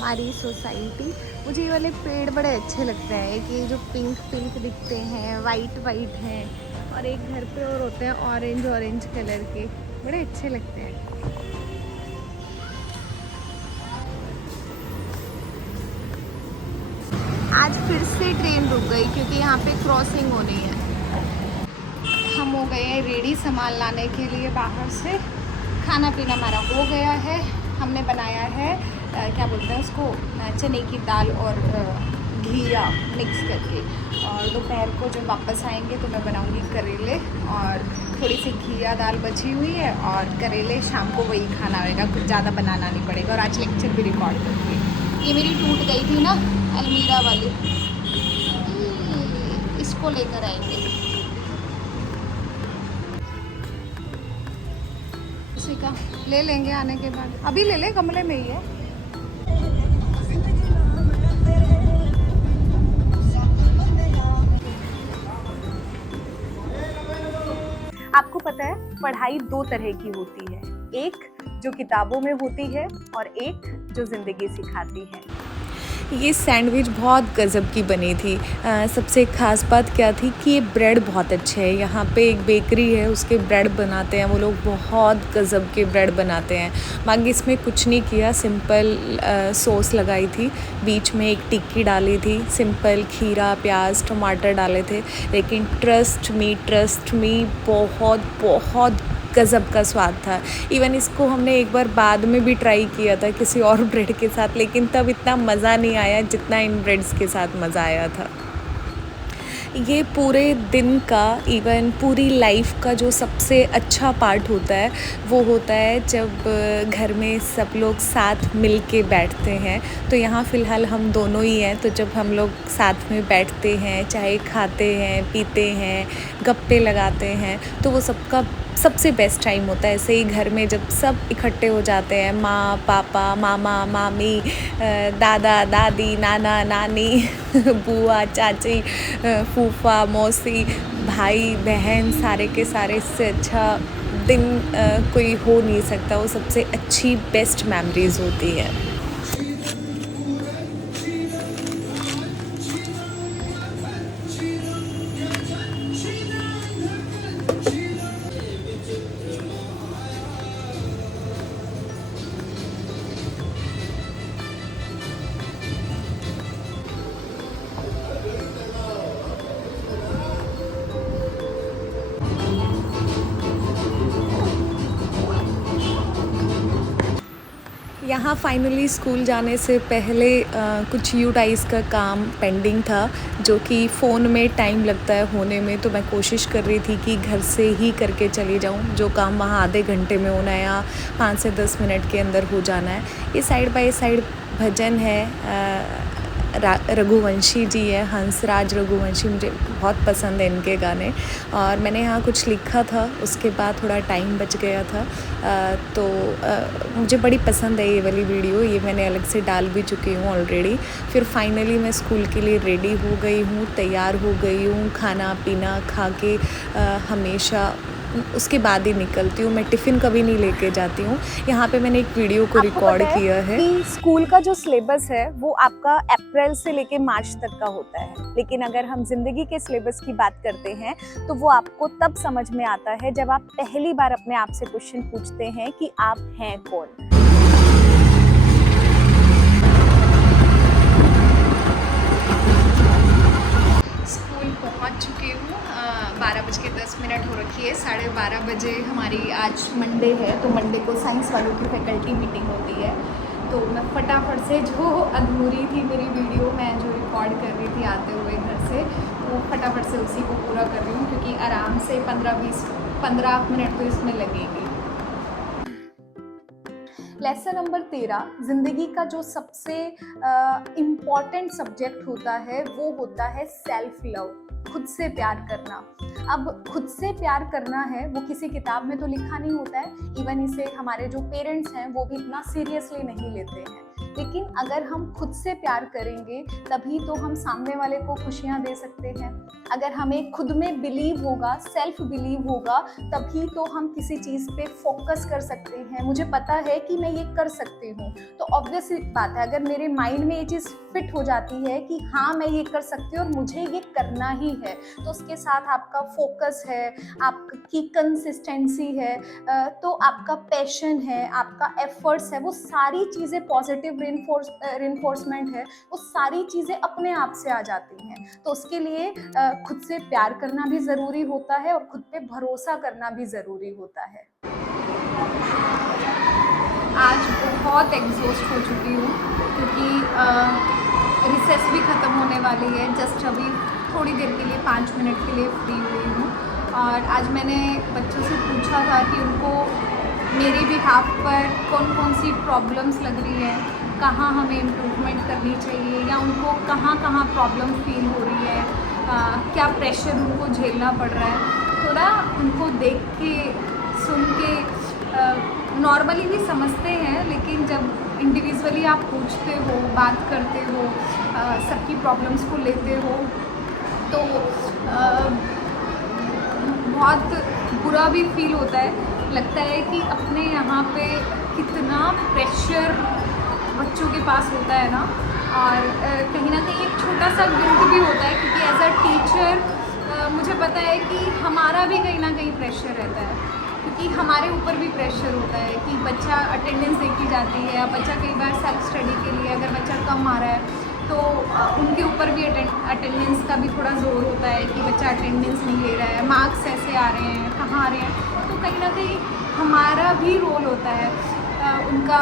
हमारी सोसाइटी। मुझे ये वाले पेड़ बड़े अच्छे लगते हैं कि जो पिंक पिंक दिखते हैं, वाइट वाइट हैं, और एक घर पे और होते हैं ऑरेंज ऑरेंज कलर के, बड़े अच्छे लगते हैं। आज फिर से ट्रेन रुक गई क्योंकि यहाँ पे क्रॉसिंग होनी है। हम हो गए हैं रेडी सामान लाने के लिए बाहर से। खाना पीना हमारा हो गया है। हमने बनाया है क्या बोलते हैं उसको, चने की दाल और घिया मिक्स करके। और दोपहर को जब वापस आएंगे तो मैं बनाऊंगी करेले, और थोड़ी सी घिया दाल बची हुई है और करेले। शाम को वही खाना होगा, कुछ ज़्यादा बनाना नहीं पड़ेगा। और आज लेक्चर भी रिकॉर्ड करूँगी। ये मेरी टूट गई थी ना अलमीरा वाली, इसको लेकर आएंगे। उसी का ले लेंगे आने के बाद। अभी ले ले, गमले में ही है। आपको पता है पढ़ाई दो तरह की होती है, एक जो किताबों में होती है और एक जो ज़िंदगी सिखाती है। ये सैंडविच बहुत गज़ब की बनी थी। सबसे ख़ास बात क्या थी कि ये ब्रेड बहुत अच्छे है। यहाँ पे एक बेकरी है, उसके ब्रेड बनाते हैं वो लोग, बहुत गज़ब के ब्रेड बनाते हैं। बाकी इसमें कुछ नहीं किया, सिंपल सॉस लगाई थी, बीच में एक टिक्की डाली थी, सिंपल खीरा प्याज टमाटर डाले थे। लेकिन ट्रस्ट मी बहुत बहुत गज़ब का स्वाद था। इवन इसको हमने एक बार बाद में भी ट्राई किया था किसी और ब्रेड के साथ, लेकिन तब इतना मज़ा नहीं आया जितना इन ब्रेड्स के साथ मज़ा आया था। ये पूरे दिन का, इवन पूरी लाइफ का जो सबसे अच्छा पार्ट होता है वो होता है जब घर में सब लोग साथ मिल के बैठते हैं। तो यहाँ फ़िलहाल हम दोनों ही हैं, तो जब हम लोग साथ में बैठते हैं, चाहे खाते हैं पीते हैं गप्पे लगाते हैं, तो वो सबका सबसे बेस्ट टाइम होता है। ऐसे ही घर में जब सब इकट्ठे हो जाते हैं, माँ पापा मामा मामी, दादा दादी नाना नानी बुआ चाची फूफा मौसी भाई बहन, सारे के सारे, इससे अच्छा दिन कोई हो नहीं सकता। वो सबसे अच्छी बेस्ट मेमोरीज़ होती है। यहाँ फाइनली स्कूल जाने से पहले कुछ यूटाइज का काम पेंडिंग था, जो कि फ़ोन में टाइम लगता है होने में। तो मैं कोशिश कर रही थी कि घर से ही करके चली जाऊँ, जो काम वहाँ आधे घंटे में होना है या 5 से 10 मिनट के अंदर हो जाना है। ये साइड बाय साइड भजन है, रघुवंशी जी है, हंसराज रघुवंशी, मुझे बहुत पसंद है इनके गाने। और मैंने यहाँ कुछ लिखा था, उसके बाद थोड़ा टाइम बच गया था, तो मुझे बड़ी पसंद है ये वाली वीडियो। ये मैंने अलग से डाल भी चुकी हूँ ऑलरेडी। फिर फाइनली मैं स्कूल के लिए रेडी हो गई हूँ, तैयार हो गई हूँ। खाना पीना खा के हमेशा उसके बाद ही निकलती हूँ। मैं टिफ़िन कभी नहीं लेके जाती हूँ। यहाँ पे मैंने एक वीडियो को रिकॉर्ड किया है कि स्कूल का जो सिलेबस है वो आपका अप्रैल से लेके मार्च तक का होता है, लेकिन अगर हम जिंदगी के सिलेबस की बात करते हैं तो वो आपको तब समझ में आता है जब आप पहली बार अपने आप से क्वेश्चन पूछते हैं कि आप हैं कौन। स्कूल पहुंच चुकी हूँ। 12:10 हो रखी है, 12:30 बजे हमारी आज मंडे है, तो मंडे को साइंस वालों की फैकल्टी मीटिंग होती है। तो मैं फटाफट से, जो अधूरी थी मेरी वीडियो मैं जो रिकॉर्ड कर रही थी आते हुए घर से, वो फटाफट से उसी को पूरा कर रही हूँ, क्योंकि आराम से 15 मिनट तो इसमें लगेगी। लेसन नंबर 13, ज़िंदगी का जो सबसे इम्पॉर्टेंट सब्जेक्ट होता है वो होता है सेल्फ लव। खुद से प्यार करना। अब खुद से प्यार करना है वो किसी किताब में तो लिखा नहीं होता है, इवन इसे हमारे जो पेरेंट्स हैं वो भी इतना सीरियसली नहीं लेते हैं। लेकिन अगर हम खुद से प्यार करेंगे तभी तो हम सामने वाले को खुशियाँ दे सकते हैं। अगर हमें खुद में बिलीव होगा, सेल्फ बिलीव होगा, तभी तो हम किसी चीज़ पे फोकस कर सकते हैं। मुझे पता है कि मैं ये कर सकती हूँ, तो ऑब्वियस बात है अगर मेरे माइंड में ये चीज़ फिट हो जाती है कि हाँ मैं ये कर सकती हूँ और मुझे ये करना ही है, तो उसके साथ आपका फोकस है, आपकी कंसिस्टेंसी है, तो आपका पैशन है, आपका एफर्ट्स है, वो सारी चीज़ें पॉजिटिव रिइंफोर्समेंट है, वो सारी चीज़ें अपने आप से आ जाती हैं। तो उसके लिए खुद से प्यार करना भी ज़रूरी होता है और खुद पे भरोसा करना भी ज़रूरी होता है। आज बहुत एग्जॉस्ट हो चुकी हूँ क्योंकि रिसेस भी ख़त्म होने वाली है। जस्ट अभी थोड़ी देर के लिए 5 मिनट के लिए फ्री हुई हूँ और आज मैंने बच्चों से पूछा था कि उनको मेरे बिहाफ पर कौन कौन सी प्रॉब्लम्स लग रही है, कहाँ हमें इम्प्रूवमेंट करनी चाहिए या उनको कहाँ कहाँ प्रॉब्लम फील हो रही है, क्या प्रेशर उनको झेलना पड़ रहा है। थोड़ा उनको देख के सुन के नॉर्मली भी समझते हैं, लेकिन जब इंडिविजुअली आप पूछते हो, बात करते हो, सबकी प्रॉब्लम्स को लेते हो तो बहुत बुरा भी फील होता है। लगता है कि अपने यहाँ पे कितना प्रेशर बच्चों के पास होता है ना, और कहीं ना कहीं एक छोटा सा गिल्ट भी होता है क्योंकि एज अ टीचर मुझे पता है कि हमारा भी कहीं ना कहीं प्रेशर रहता है, क्योंकि हमारे ऊपर भी प्रेशर होता है कि बच्चा अटेंडेंस देखी जाती है, बच्चा कई बार सेल्फ स्टडी के लिए अगर बच्चा कम आ रहा है तो उनके ऊपर भी अटेंडेंस का भी थोड़ा ज़ोर होता है कि बच्चा अटेंडेंस नहीं ले रहा है, मार्क्स ऐसे आ रहे हैं, कहाँ आ रहे हैं। तो कहीं ना कहीं हमारा भी रोल होता है उनका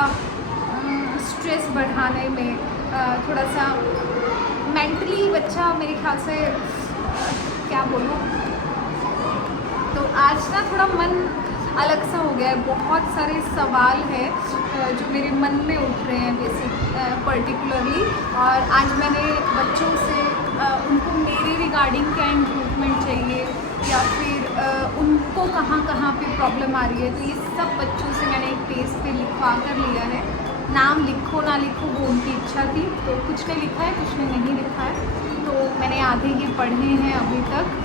स्ट्रेस बढ़ाने में। थोड़ा सा मेंटली बच्चा मेरे ख्याल से क्या बोलूँ, तो आज ना थोड़ा मन अलग सा हो गया है। बहुत सारे सवाल हैं जो मेरे मन में उठ रहे हैं बेसिक पर्टिकुलरली, और आज मैंने बच्चों से उनको मेरे रिगार्डिंग क्या इम्प्रूवमेंट चाहिए या फिर उनको कहाँ कहाँ पे प्रॉब्लम आ रही है, तो ये सब बच्चों से मैंने एक पेज पे लिखवा कर लिया है। नाम लिखो ना लिखो वो उनकी इच्छा थी, तो कुछ ने लिखा है कुछ ने नहीं लिखा है। तो मैंने आधे ये पढ़े हैं अभी तक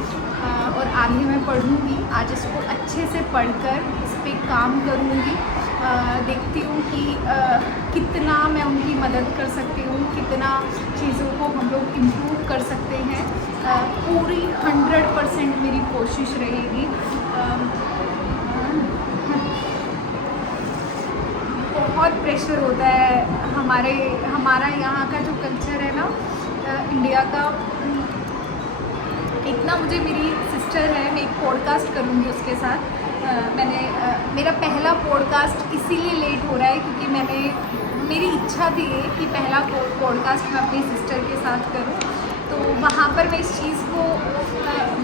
और आगे मैं पढ़ूँगी। आज इसको अच्छे से पढ़कर इस पर काम करूँगी, देखती हूँ कि कितना मैं उनकी मदद कर सकती हूँ, कितना चीज़ों को हम लोग इम्प्रूव कर सकते हैं। पूरी 100% मेरी कोशिश रहेगी। बहुत प्रेशर होता है हमारा यहाँ का जो कल्चर है ना इंडिया का। इतना मुझे मेरी सिस्टर है, मैं एक पॉडकास्ट करूँगी उसके साथ। मेरा पहला पॉडकास्ट इसीलिए लेट हो रहा है क्योंकि मेरी इच्छा थी कि पहला पॉडकास्ट मैं अपनी सिस्टर के साथ करूँ, तो वहाँ पर मैं इस चीज़ को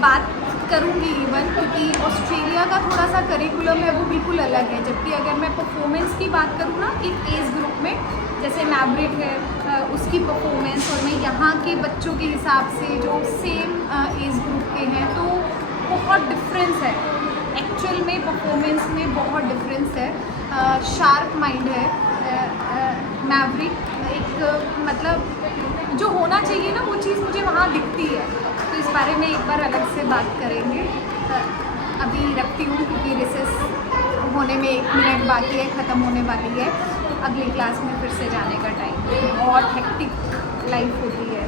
बात करूँगी इवन, क्योंकि ऑस्ट्रेलिया का थोड़ा सा करिकुलम है वो बिल्कुल अलग है। जबकि अगर मैं परफॉर्मेंस की बात करूँ ना एक एज ग्रुप में, जैसे मैवरिक है उसकी परफॉर्मेंस और मैं यहाँ के बच्चों के हिसाब से जो सेम एज ग्रुप के हैं, तो बहुत डिफरेंस है। एक्चुअल में परफॉर्मेंस में बहुत डिफरेंस है। शार्प माइंड है मैवरिक, एक मतलब जो होना चाहिए ना वो चीज़ मुझे वहाँ दिखती है। तो इस बारे में एक बार अलग से बात करेंगे। अभी रखती हूँ क्योंकि रिसेस होने में 1 मिनट बाकी है, ख़त्म होने वाली है। अगली क्लास में फिर से जाने का टाइम। बहुत हेक्टिक लाइफ होती है।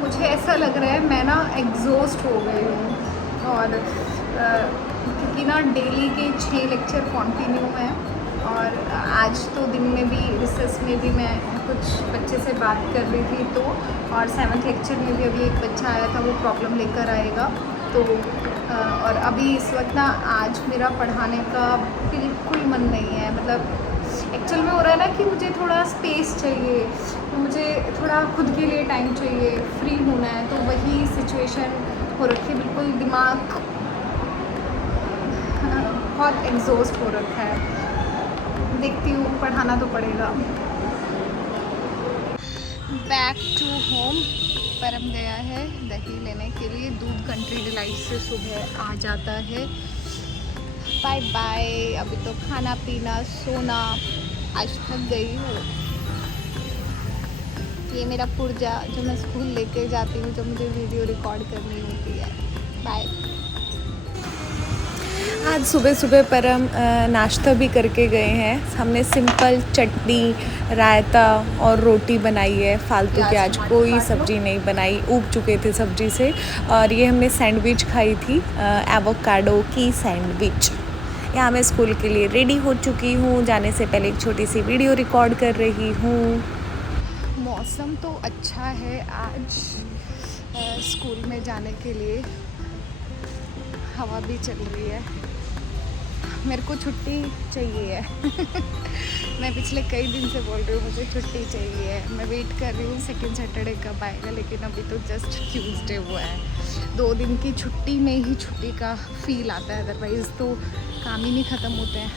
मुझे ऐसा लग रहा है मैं ना एग्जॉस्ट हो गई हूँ, और क्योंकि ना डेली के 6 लेक्चर कंटिन्यू हैं और आज तो दिन में भी रिसेस में भी मैं कुछ बच्चे से बात कर रही थी, तो और 7th लेक्चर में भी अभी एक बच्चा आया था, वो प्रॉब्लम लेकर आएगा। तो और अभी इस वक्त ना आज मेरा पढ़ाने का बिल्कुल मन नहीं है। मतलब एक्चुअल में हो रहा है ना कि मुझे थोड़ा स्पेस चाहिए, मुझे थोड़ा खुद के लिए टाइम चाहिए, फ्री होना है, तो वही सिचुएशन हो रखी है। बिल्कुल दिमाग बहुत एग्जॉस्ट हो रखा है। देखती हूँ, पढ़ाना तो पड़ेगा। Back to home. परम गया है दही लेने के लिए। दूध कंट्री डिलाइट से सुबह आ जाता है। Bye bye. अभी तो खाना पीना सोना, आज थक गई हूँ। ये मेरा पुर्जा जो मैं स्कूल लेके जाती हूँ, जो मुझे वीडियो रिकॉर्ड करनी होती है। बाय। आज सुबह सुबह परम नाश्ता भी करके गए हैं। हमने सिंपल चटनी, रायता और रोटी बनाई है। फालतू की आज कोई सब्ज़ी नहीं बनाई, ऊब चुके थे सब्ज़ी से। और ये हमने सैंडविच खाई थी, एवोकाडो की सैंडविच। यहाँ मैं स्कूल के लिए रेडी हो चुकी हूँ। जाने से पहले एक छोटी सी वीडियो रिकॉर्ड कर रही हूँ। मौसम तो अच्छा है आज स्कूल में जाने के लिए। हवा भी चल रही है। मेरे को छुट्टी चाहिए है। मैं पिछले कई दिन से बोल रही हूँ मुझे छुट्टी चाहिए है। मैं वेट कर रही हूँ सेकेंड सैटरडे कब आएगा, लेकिन अभी तो जस्ट ट्यूसडे हुआ है। 2 दिन की छुट्टी में ही छुट्टी का फील आता है, अदरवाइज़ तो काम ही नहीं ख़त्म होते हैं।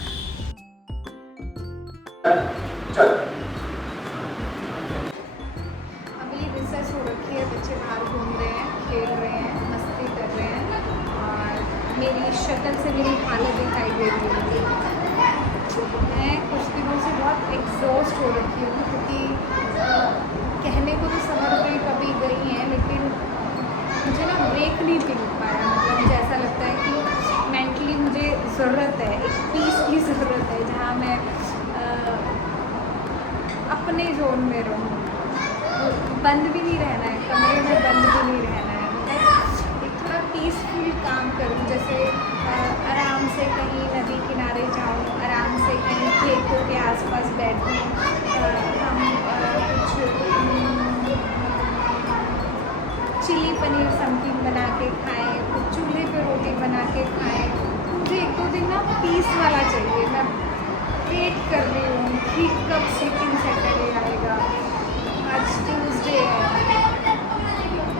अभी रिसेस हो रखी है, बच्चे बाहर घूम रहे हैं, खेल रहे हैं, मस्ती कर रहे हैं। और मेरी शक्ल से मेरी हालत दिखाई दे रही है। मैं कुछ दिनों से बहुत एग्जॉस्ट हो रखी हूँ, क्योंकि कहने को तो समर गई कभी गई हैं, लेकिन मुझे ना ब्रेक नहीं मिल पाया। मतलब मुझे ऐसा लगता है कि मेंटली मुझे ज़रूरत है, एक पीस की ज़रूरत है, जहाँ मैं अपने जोन में रहूँ। बंद भी नहीं रहना है, कमरे में बंद भी नहीं रहना है। मतलब एक थोड़ा पीसफुल काम करूँ, जैसे आराम से कहीं नदी किनारे जाऊँ, आराम से कहीं खेतों के आसपास बैठूँ, हम कुछ चिली पनीर समथिंग बना के खाएँ, कुछ चूल्हे पे रोटी बना के खाएँ। मुझे 1-2 दिन ना पीस वाला चाहिए। मैं वेट कर रही हूँ कि कब सेकंड सैटरडे आएगा। आज ट्यूसडे है।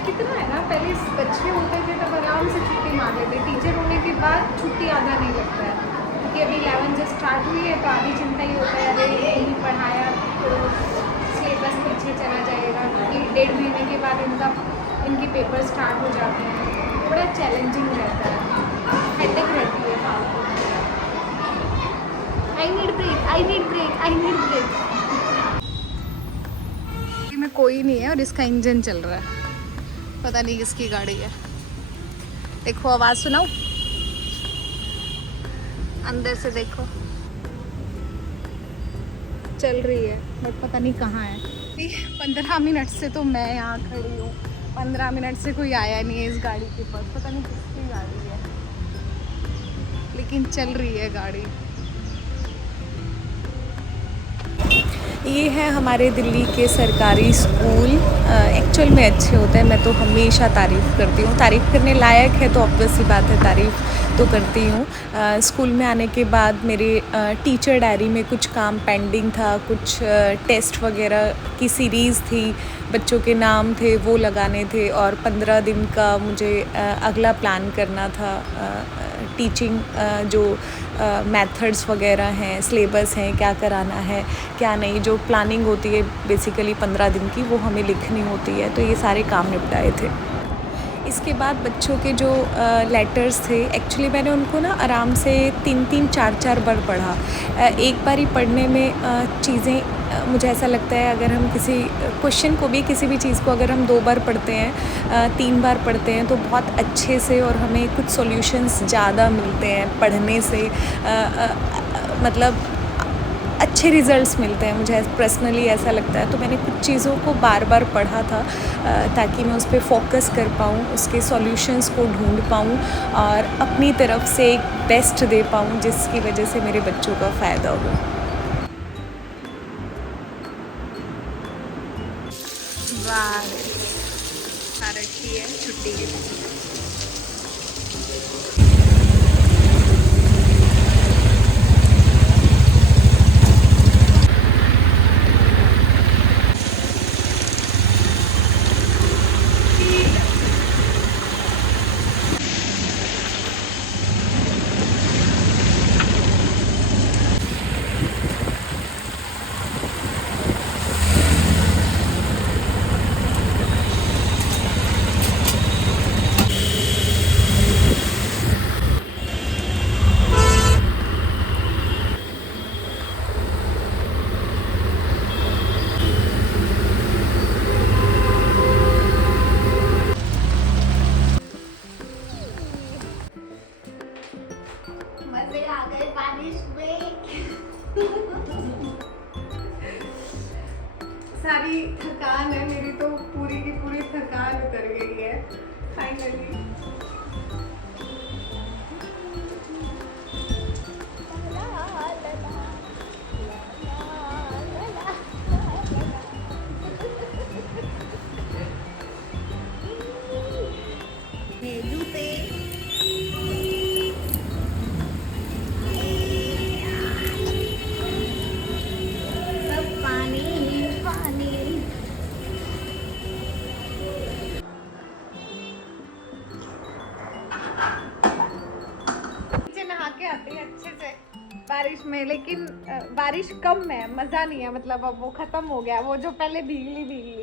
कितना है ना, पहले बच्चे होते थे तब आराम से छुट्टी मार लेते। टीचर होने के बाद छुट्टी आधा नहीं लगता है, क्योंकि अभी 11 जस्ट स्टार्ट हुई है, तो आधी चिंता ही होता है, अरे नहीं पढ़ाया तो सिलेबस पीछे चला जाएगा। क्योंकि 1.5 महीने के बाद इनके पेपर स्टार्ट हो जाते हैं। बड़ा चैलेंजिंग रहता है, हेडेक रहती है फालतू। I need break, I need break, I need break. में कोई नहीं है और इसका इंजन चल रहा है। पता नहीं किसकी गाड़ी है। देखो आवाज़ सुनाओ, अंदर से देखो, चल रही है बट पता नहीं कहाँ है। 15 मिनट से तो मैं यहाँ खड़ी हूँ, 15 मिनट से कोई आया नहीं है इस गाड़ी के पास। पता नहीं किसकी गाड़ी है, लेकिन चल रही है गाड़ी। ये है हमारे दिल्ली के सरकारी स्कूल। एक्चुअल में अच्छे होते हैं, मैं तो हमेशा तारीफ़ करती हूँ। तारीफ़ करने लायक है तो ऑब्वियस सी बात है, तारीफ़ तो करती हूँ। स्कूल में आने के बाद मेरे टीचर डायरी में कुछ काम पेंडिंग था, कुछ टेस्ट वगैरह की सीरीज़ थी, बच्चों के नाम थे वो लगाने थे, और 15 दिन का मुझे अगला प्लान करना था। टीचिंग जो मेथड्स वगैरह हैं, सिलेबस हैं, क्या कराना है क्या नहीं, जो प्लानिंग होती है बेसिकली 15 दिन की, वो हमें लिखनी होती है। तो ये सारे काम निपटाए थे। इसके बाद बच्चों के जो लेटर्स थे, एक्चुअली मैंने उनको ना आराम से 3-3, 4-4 बार पढ़ा। एक बार ही पढ़ने में चीज़ें मुझे ऐसा लगता है, अगर हम किसी क्वेश्चन को भी, किसी भी चीज़ को अगर हम 2 बार पढ़ते हैं, 3 बार पढ़ते हैं, तो बहुत अच्छे से और हमें कुछ सॉल्यूशंस ज़्यादा मिलते हैं पढ़ने से। मतलब अच्छे रिज़ल्ट्स मिलते हैं, मुझे पर्सनली ऐसा लगता है। तो मैंने कुछ चीज़ों को बार बार पढ़ा था, ताकि मैं उस पर फोकस कर पाऊँ, उसके सॉल्यूशंस को ढूंढ पाऊँ और अपनी तरफ से एक बेस्ट दे पाऊँ, जिसकी वजह से मेरे बच्चों का फ़ायदा हो। वाह, रखी है छुट्टी की। बारिश में सारी थकान है मेरी, तो पूरी की पूरी थकान उतर गई है फाइनली। जूते सब पानी पानी। नीचे नहा के आते हैं अच्छे से बारिश में, लेकिन बारिश कम है, मजा नहीं है। मतलब अब वो खत्म हो गया, वो जो पहले भीगली भीगली